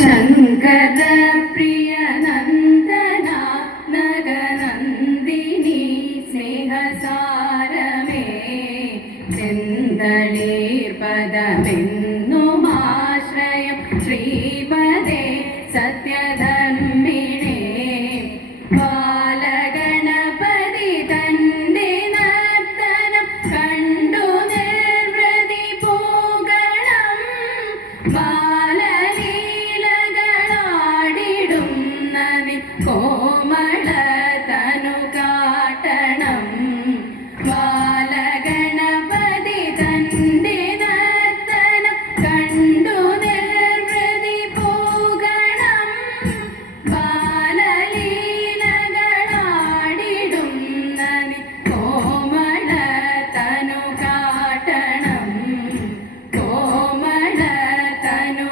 சங்கத பிரிய நந்தனா நகநந்தினி ஸ்னேகசாரமே செந்தளீர் பதமென்னுமாஸ்ரயம் ஸ்ரீபதே சத்யதன்மினே பாலகணபதி தந்தை நர்த்தனம் கண்டு நிர்வதி போகணம் കോമള തനു കാട്ടണം. ബാലഗണപതി തന്റെ നർത്തനം കണ്ടു നിർവൃതി പോകണം. ബാലലീലകളാടിടുന്നനി കോമള തനു കോമള തനു